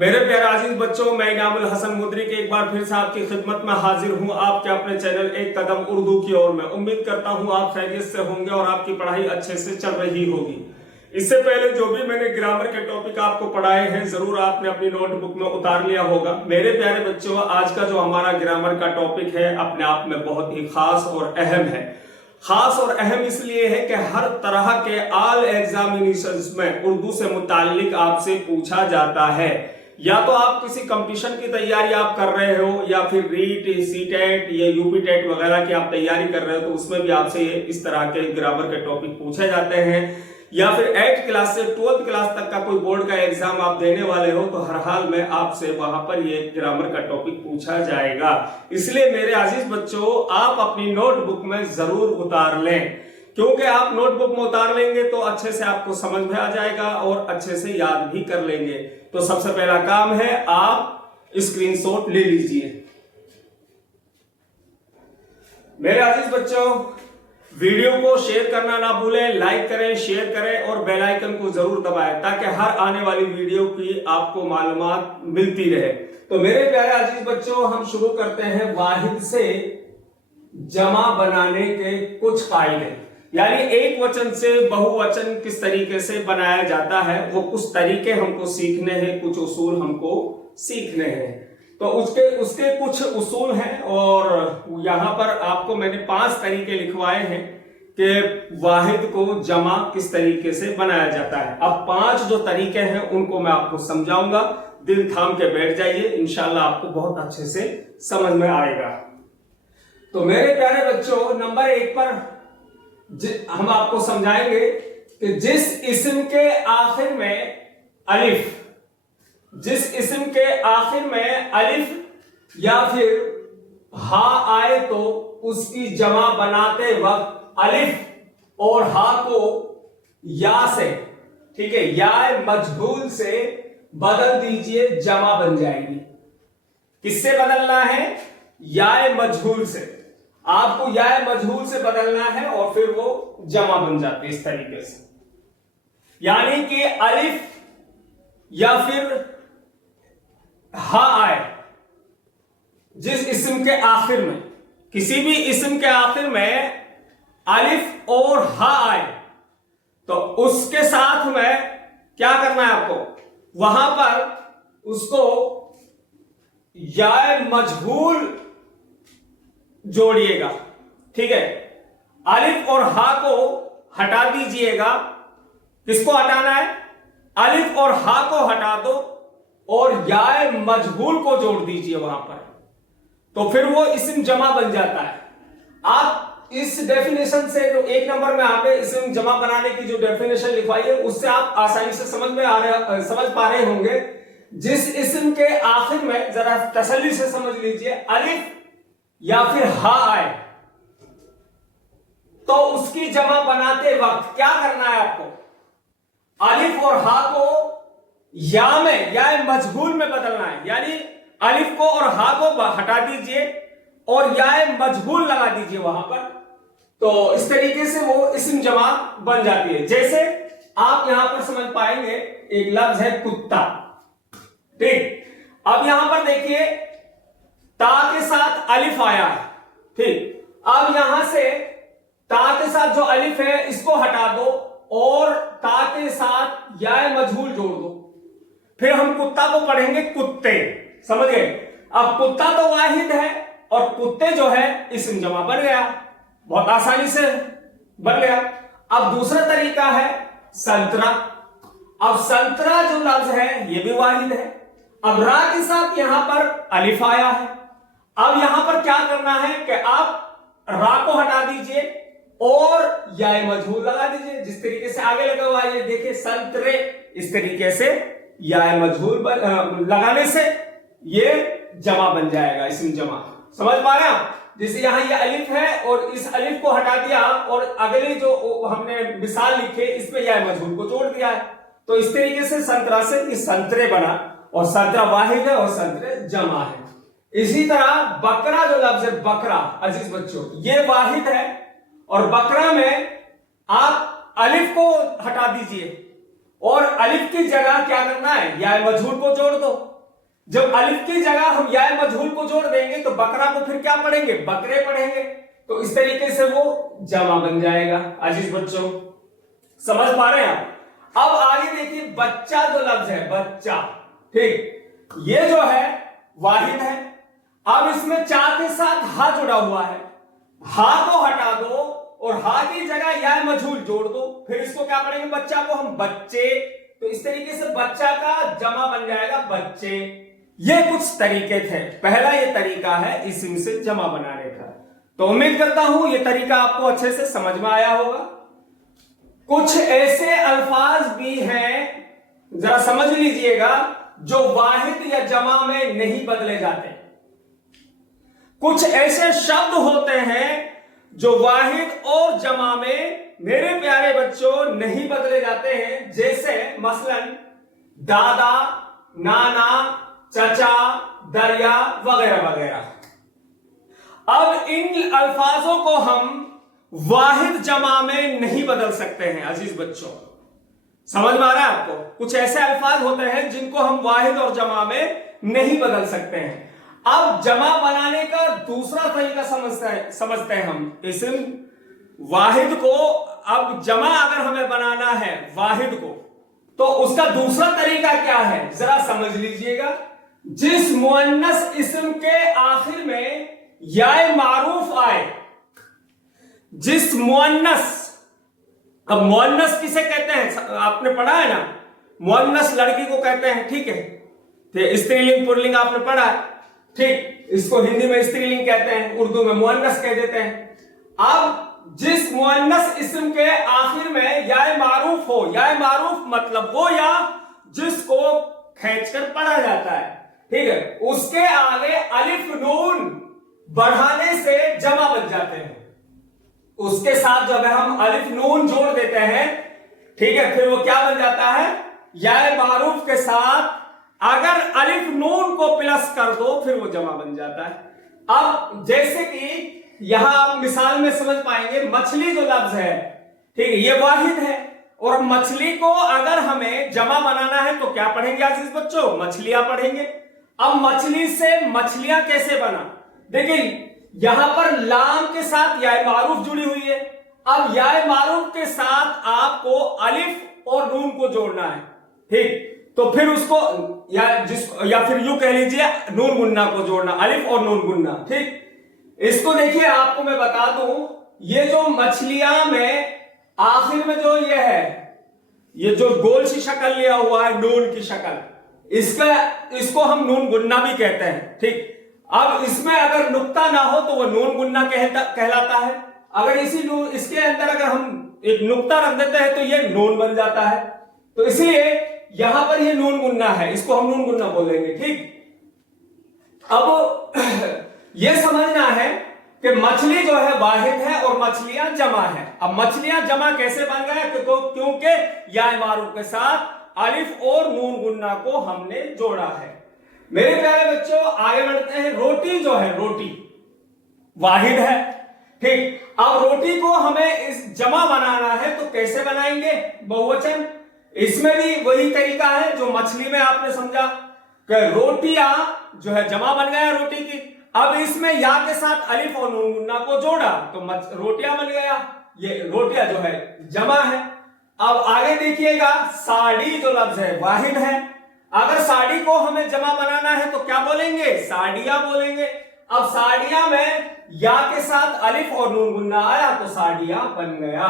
मेरे प्यारे अजीज बच्चों, मैं इनामुल हसन मुदरी के एक बार फिर से आपकी खिदमत में हाजिर हूं आपके अपने चैनल एक कदम उर्दू की ओर में। उम्मीद करता हूं आप खैरियत से होंगे और आपकी पढ़ाई अच्छे से चल रही होगी। इससे पहले जो भी मैंने ग्रामर के टॉपिक आपको पढ़ाए हैं जरूर आपने अपनी नोटबुक में उतार लिया होगा। मेरे प्यारे बच्चों, आज का जो हमारा ग्रामर का टॉपिक है अपने आप में बहुत ही खास और अहम है। खास और अहम इसलिए है कि हर तरह के ऑल एग्जामिनेशंस में उर्दू से मुताल्लिक आपसे पूछा जाता है। या तो आप किसी कंपटीशन की तैयारी आप कर रहे हो या फिर रीट, सीटेट या यूपी टेट वगैरह की आप तैयारी कर रहे हो तो उसमें भी आपसे इस तरह के ग्रामर के टॉपिक पूछे जाते हैं। या फिर 8th क्लास से 12th क्लास तक का कोई बोर्ड का एग्जाम आप देने वाले हो तो हर हाल में आपसे वहां पर ये ग्रामर का टॉपिक पूछा जाएगा। इसलिए मेरे अजीज बच्चों, आप अपनी नोटबुक में जरूर उतार लें, क्योंकि आप नोटबुक में उतार लेंगे तो अच्छे से आपको समझ में आ जाएगा और अच्छे से याद भी कर लेंगे। तो सबसे पहला काम है आप स्क्रीनशॉट ले लीजिए। मेरे अजीज बच्चों, वीडियो को शेयर करना ना भूलें, लाइक करें, शेयर करें और बेल आइकन को जरूर दबाएं ताकि हर आने वाली वीडियो की आपको मालूमात मिलती रहे। तो मेरे प्यारे अजीज बच्चों, हम शुरू करते हैं वाहिद से जमा बनाने के कुछ कायदे, यानी एक वचन से बहुवचन किस तरीके से बनाया जाता है वो कुछ तरीके हमको सीखने हैं, कुछ उसूल हमको सीखने हैं। तो उसके कुछ उसूल हैं और यहां पर आपको मैंने 5 तरीके लिखवाए हैं कि वाहिद को जमा किस तरीके से बनाया जाता है। अब 5 जो तरीके हैं उनको मैं आपको समझाऊंगा, दिल थाम के बैठ जाइए, इंशाल्लाह आपको बहुत अच्छे से समझ में आएगा। तो मेरे प्यारे बच्चों, नंबर 1 पर हम आपको समझाएंगे कि जिस इस्म के आखिर में अलिफ, जिस इस्म के आखिर में अलिफ या फिर हा आए तो उसकी जमा बनाते वक्त अलिफ और हा को या से, ठीक है, या मजहूल से बदल दीजिए, जमा बन जाएगी। किससे बदलना है? या मजहूल से। आपको या मजहूल से बदलना है और फिर वो जमा बन जाती है इस तरीके से, यानी कि अलिफ या फिर हा आए जिस इस्म के आखिर में, किसी भी इस्म के आखिर में अलिफ और हा आए तो उसके साथ में क्या करना है आपको? वहां पर उसको या मजहूल जोड़िएगा, ठीक है। अलिफ और हा को हटा दीजिएगा। किसको हटाना है? अलिफ और हा को हटा दो और या मजहूल को जोड़ दीजिए वहां पर, तो फिर वो इस्म जमा बन जाता है। आप इस डेफिनेशन से जो 1 नंबर में आपने इस्म जमा बनाने की जो डेफिनेशन लिखवाई है उससे आप आसानी से समझ पा रहे होंगे। जिस इस्म के आखिर में, जरा तसल्ली से समझ लीजिए, अलिफ या फिर हा आए तो उसकी जमा बनाते वक्त क्या करना है आपको? अलिफ और हा को या में, या मजहूल में बदलना है, यानी अलिफ को और हा को हटा दीजिए और या मजहूल लगा दीजिए वहां पर, तो इस तरीके से वो इस्म जमा बन जाती है। जैसे आप यहां पर समझ पाएंगे, एक लफ्ज है कुत्ता, ठीक। अब यहां पर देखिए ता के साथ अलिफ आया है, ठीक। अब यहां से ता के साथ जो अलिफ है इसको हटा दो और ता के साथ या मजहूल जोड़ दो, फिर हम कुत्ता को पढ़ेंगे कुत्ते, समझ गए? अब कुत्ता तो वाहिद है और कुत्ते जो है इस्म जमा बन गया, बहुत आसानी से बन गया। अब दूसरा तरीका है संतरा। अब संतरा जो लफ्ज है ये भी वाहिद है। अब रा के साथ यहां पर अलिफ आया है। अब यहां पर क्या करना है कि आप रा को हटा दीजिए और या मजहूल लगा दीजिए, जिस तरीके से आगे लगा हुआ है, ये देखिए संतरे, इस तरीके से या मजहूल लगाने से ये जमा बन जाएगा, इस्म जमा। समझ पा रहे हैं आप? जैसे यहां ये अलिफ है और इस अलिफ को हटा दिया और अगली जो हमने मिसाल लिखे इसमें या मजहूल को जोड़ दिया है, तो इस तरीके से संतरा से इस संतरे बना और संतरा वाहिद है और संतरे जमा है। इसी तरह बकरा जो लफ्ज है, बकरा अजीज बच्चों, ये वाहिद है और बकरा में आप अलिफ को हटा दीजिए और अलिफ की जगह क्या करना है, या मजहूल को जोड़ दो, जब अलिफ की जगह हम या मजहूल को जोड़ देंगे तो बकरा को फिर क्या पढ़ेंगे, बकरे पढ़ेंगे। तो इस तरीके से वो जमा बन जाएगा। अजीज बच्चों समझ पा रहे हैं आप? अब आगे देखिए, बच्चा जो लफ्ज है, बच्चा, ठीक, ये जो है वाहिद है। अब इसमें चा के साथ हा जुड़ा हुआ है, हा को हटा दो और हा की जगह या मजहूल जोड़ दो, फिर इसको क्या पढ़ेंगे, बच्चा को हम बच्चे। तो इस तरीके से बच्चा का जमा बन जाएगा बच्चे। ये कुछ तरीके थे। पहला ये तरीका है इस्म से जमा बनाने का। तो उम्मीद करता हूं ये तरीका आपको अच्छे से समझ में आया होगा। कुछ ऐसे अल्फाज भी हैं, जरा समझ लीजिएगा, जो वाहिद या जमा में नहीं बदले जाते। कुछ ऐसे शब्द होते हैं जो वाहिद और जमा में, मेरे प्यारे बच्चों, नहीं बदले जाते हैं। जैसे मसलन दादा, नाना, चचा, दरिया वगैरह वगैरह। अब इन अल्फाजों को हम वाहिद जमा में नहीं बदल सकते हैं। अजीज बच्चों समझ में आ रहा है आपको? कुछ ऐसे अल्फाज होते हैं जिनको हम वाहिद और जमा में नहीं बदल सकते हैं। अब जमा बनाने का दूसरा तरीका समझते हैं हम। इस्म वाहिद को, अब जमा अगर हमें बनाना है वाहिद को, तो उसका दूसरा तरीका क्या है, जरा समझ लीजिएगा। जिस मुअन्नस इस्म के आखिर में या मारूफ आए, जिस मुअन्नस, अब मुअन्नस किसे कहते हैं आपने पढ़ा है ना, मुअन्नस लड़की को कहते हैं, ठीक है। तो स्त्रीलिंग पुल्लिंग आपने पढ़ा है, ठीक। इसको हिंदी में स्त्रीलिंग कहते हैं, उर्दू में मुअन्नस कह देते हैं। अब जिस मुअन्नस इस्म के आखिर में या मारूफ हो, या मारूफ मतलब वो या जिसको खींचकर पढ़ा जाता है, ठीक है, उसके आगे अलिफ नून बढ़ाने से जमा बन जाते हैं। उसके साथ जब हम अलिफ नून जोड़ देते हैं, ठीक है, फिर वो क्या बन जाता है, या मारूफ के साथ अगर अलिफ नून को प्लस कर दो फिर वो जमा बन जाता है। अब जैसे कि यहां आप मिसाल में समझ पाएंगे, मछली जो लफ्ज है, ठीक है, ये वाहिद है, और मछली को अगर हमें जमा बनाना है तो क्या पढ़ेंगे आजीज बच्चों, मछलियां पढ़ेंगे। अब मछली से मछलियां कैसे बना, देखिए यहां पर लाम के साथ या मारूफ जुड़ी हुई है। अब या मारूफ के साथ आपको अलिफ और नून को जोड़ना है, ठीक। तो फिर उसको या फिर यूं कह लीजिए नून गुन्ना को जोड़ना, अलिफ और नून गुन्ना, ठीक। इसको देखिए, आपको मैं बता दूं, ये जो मछलियां में आखिर में जो ये है, ये जो गोल सी शक्ल लिया हुआ है, नून की शक्ल, इसको हम नून गुन्ना भी कहते हैं, ठीक। अब इसमें अगर नुक्ता ना हो तो वो नून गुन्ना कहलाता है। अगर इसके अंदर अगर हम एक नुक्ता रख देते हैं तो ये नून बन जाता है। तो इसलिए यहां पर ये नून गुन्ना है, इसको हम नून गुन्ना बोलेंगे, ठीक। अब यह समझना है कि मछली जो है वाहिद है और मछलियां जमा है। अब मछलियां जमा कैसे बन गए, क्योंकि या मारूफ के साथ अलिफ और नून गुन्ना को हमने जोड़ा है। मेरे प्यारे बच्चों आगे बढ़ते हैं। रोटी जो है, रोटी वाहिद है, ठीक। अब रोटी को हमें इस जमा बनाना है तो कैसे बनाएंगे, बहुवचन। इसमें भी वही तरीका है जो मछली में आपने समझा कि रोटियां जो है जमा बन गया रोटी की। अब इसमें या के साथ अलिफ और नून गुन्ना को जोड़ा तो रोटियां बन गया, ये रोटियां जो है जमा है। अब आगे देखिएगा, साड़ी जो लफ्ज है वाहिद है। अगर साड़ी को हमें जमा बनाना है तो क्या बोलेंगे, साड़ियां बोलेंगे। अब साड़ियां में या के साथ अलिफ और नून गुन्ना आया तो साड़ियां बन गया।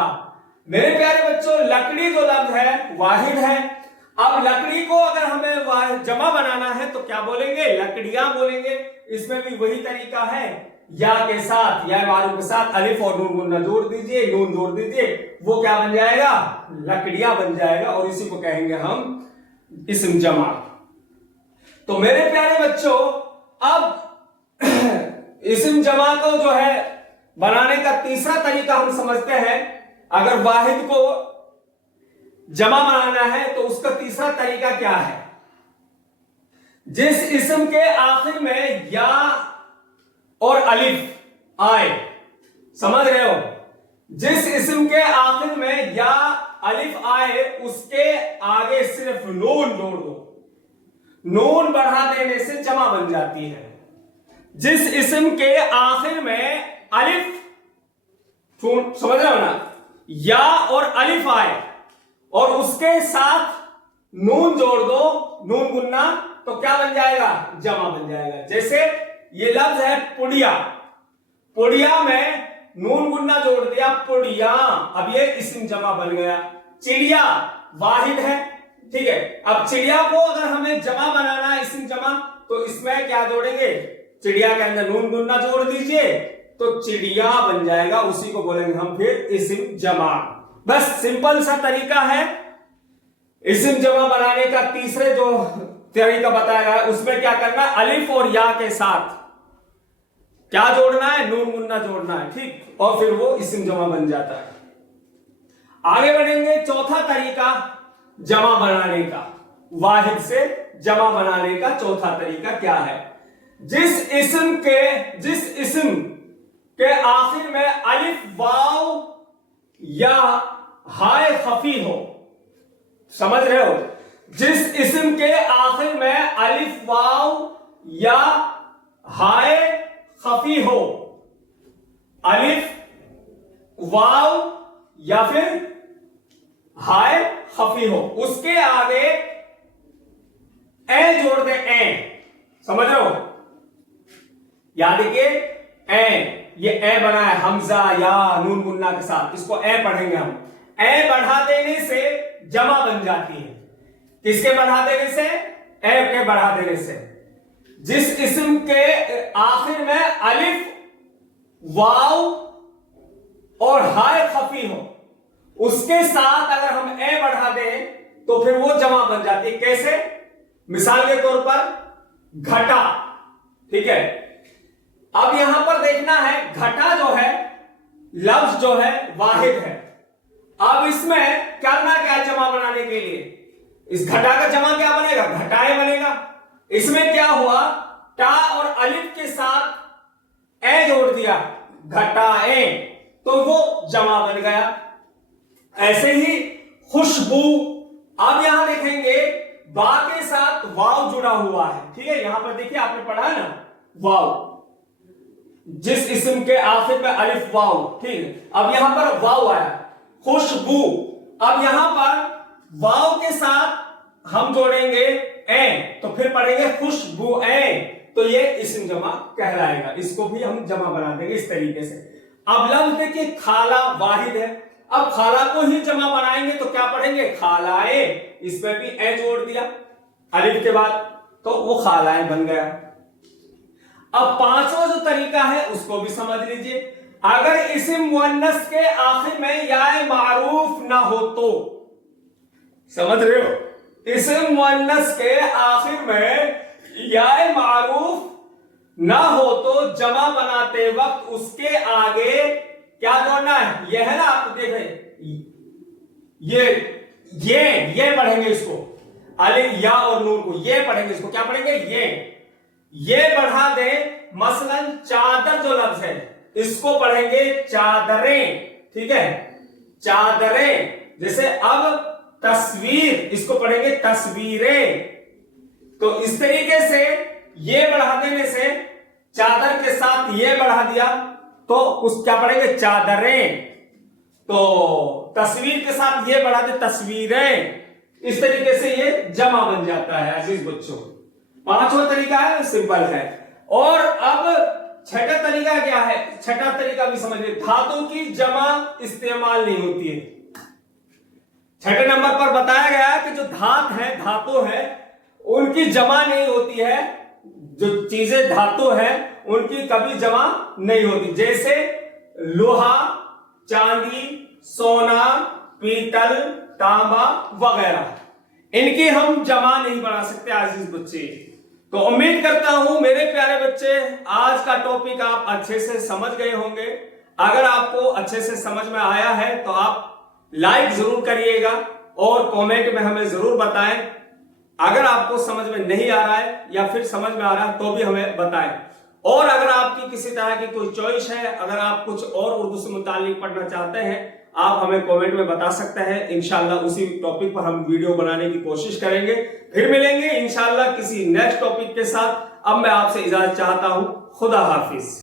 मेरे प्यारे बच्चों लकड़ी जो लफ्ज है वाहिद है। अब लकड़ी को अगर हमें जमा बनाना है तो क्या बोलेंगे, लकड़ियां बोलेंगे। इसमें भी वही तरीका है, या के साथ, या मारूफ के साथ अलिफ और नून गुन्ना जोड़ दीजिए, नून जोड़ दीजिए, वो क्या बन जाएगा, लकड़ियां बन जाएगा। और इसी को कहेंगे हम इस्म जमा। तो मेरे प्यारे बच्चों अब इस्म जमा को जो है बनाने का तीसरा तरीका हम समझते हैं। अगर वाहिद को जमा बनाना है तो उसका तीसरा तरीका क्या है, जिस इस्म के आखिर में या और अलिफ आए, समझ रहे हो, जिस इस्म के आखिर में या अलिफ आए उसके आगे सिर्फ नून जोड़ दो। नून बढ़ा देने से जमा बन जाती है। जिस इस्म के आखिर में अलिफ, समझ रहे हो ना, या और अलिफ आए और उसके साथ नून जोड़ दो, नून गुन्ना, तो क्या बन जाएगा? जमा बन जाएगा। जैसे ये लफ्ज है पुड़िया, पुड़िया में नून गुन्ना जोड़ दिया, पुड़िया, अब ये इस्म जमा बन गया। चिड़िया वाहिद है, ठीक है। अब चिड़िया को अगर हमें जमा बनाना है, इस्म जमा, तो इसमें क्या जोड़ेंगे? चिड़िया के अंदर नून गुन्ना जोड़ दीजिए तो चिड़िया बन जाएगा, उसी को बोलेंगे हम फिर इस्म जमा। बस सिंपल सा तरीका है इस्म जमा बनाने का। तीसरे जो तरीका बताया गया उसमें क्या करना है? अलिफ और या के साथ क्या जोड़ना है? नून गुन्ना जोड़ना है, ठीक, और फिर वो इस्म जमा बन जाता है। आगे बढ़ेंगे। चौथा तरीका जमा बनाने का, वाहिद से जमा बनाने का चौथा तरीका क्या है? जिस इस्म के आखिर में अलिफ, वाव या हाय खफी हो, समझ रहे हो? जिस इस्म के आखिर में अलिफ, वाव या हाय खफी हो, अलिफ, वाव या फिर हाय खफी हो, उसके आगे ए जोड़ दे, ए, समझ रहे हो? याद देखिए, ए, ये ए बना है हमजा या नून गुन्ना के साथ, इसको ए पढ़ेंगे हम। ए बढ़ा देने से जमा बन जाती है। किसके बढ़ा देने से? ए के बढ़ा देने से। जिस इस्म के आखिर में अलिफ, वाव और हाय खफी हो, उसके साथ अगर हम ए बढ़ा दें तो फिर वो जमा बन जाती है। कैसे? मिसाल के तौर पर घटा, ठीक है। अब यहां पर देखना है, घटा जो है लफ्ज जो है वाहिद है। अब इसमें करना क्या है जमा बनाने के लिए? इस घटा का जमा क्या बनेगा? घटाए बनेगा। इसमें क्या हुआ? टा और अलिफ के साथ ए जोड़ दिया, घटाए, तो वो जमा बन गया। ऐसे ही खुशबू, अब यहां देखेंगे बा के साथ वाव जुड़ा हुआ है, ठीक है। यहां पर देखिए, आपने पढ़ा है ना, वाव, जिस इस्म के आखिर में अलिफ, वाव, ठीक है। अब यहां पर वाव आया, खुशबू। अब यहां पर वाव के साथ हम जोड़ेंगे ए, तो फिर पढ़ेंगे खुशबू ए, तो ये इस्म जमा कहलाएगा। इसको भी हम जमा बना देंगे इस तरीके से। अब लफ्ज देखिए, खाला वाहिद है। अब खाला को ही जमा बनाएंगे तो क्या पढ़ेंगे? खालाए, इस पे भी ए जोड़ दिया अलिफ के बाद, तो वो खालाए बन गया। अब पांचवा जो तरीका है उसको भी समझ लीजिए। अगर इस्म मुअन्नस के आखिर में याए मारूफ ना हो तो, समझ रहे हो? इस्म मुअन्नस के आखिर में याए मारूफ ना हो तो जमा बनाते वक्त उसके आगे क्या जोड़ना है? यह है ना, आप देख रहे, ये पढ़ेंगे इसको, अलिफ, या और नून को ये पढ़ेंगे, इसको क्या पढ़ेंगे? ये बढ़ा दे। मसलन चादर जो लफ्ज है इसको पढ़ेंगे चादरें, ठीक है, चादरें। जैसे अब तस्वीर, इसको पढ़ेंगे तस्वीरें। तो इस तरीके से ये बढ़ा देने से, चादर के साथ ये बढ़ा दिया तो उस क्या पढ़ेंगे? चादरें। तो तस्वीर के साथ ये बढ़ा दे, तस्वीरें। इस तरीके से ये जमा बन जाता है अजीज बच्चों। पांचवा तरीका है, सिंपल है। और अब छठा तरीका क्या है? छठा तरीका भी समझिए, धातु की जमा इस्तेमाल नहीं होती है। छठे नंबर पर बताया गया है कि जो धातु है उनकी जमा नहीं होती है। जो चीजें धातु है उनकी कभी जमा नहीं होती। जैसे लोहा, चांदी, सोना, पीतल, तांबा वगैरह, इनकी हम जमा नहीं बना सकते अजीज बच्चे। तो उम्मीद करता हूं मेरे प्यारे बच्चे, आज का टॉपिक आप अच्छे से समझ गए होंगे। अगर आपको अच्छे से समझ में आया है तो आप लाइक जरूर करिएगा और कमेंट में हमें जरूर बताएं। अगर आपको समझ में नहीं आ रहा है या फिर समझ में आ रहा है तो भी हमें बताएं। और अगर आपकी किसी तरह की कोई चॉइस है, अगर आप कुछ और उर्दू से मुताल्लिक पढ़ना चाहते हैं आप हमें कमेंट में बता सकते हैं। इंशाल्लाह उसी टॉपिक पर हम वीडियो बनाने की कोशिश करेंगे। फिर मिलेंगे इंशाल्लाह किसी नेक्स्ट टॉपिक के साथ। अब मैं आपसे इजाजत चाहता हूं। खुदा हाफिज।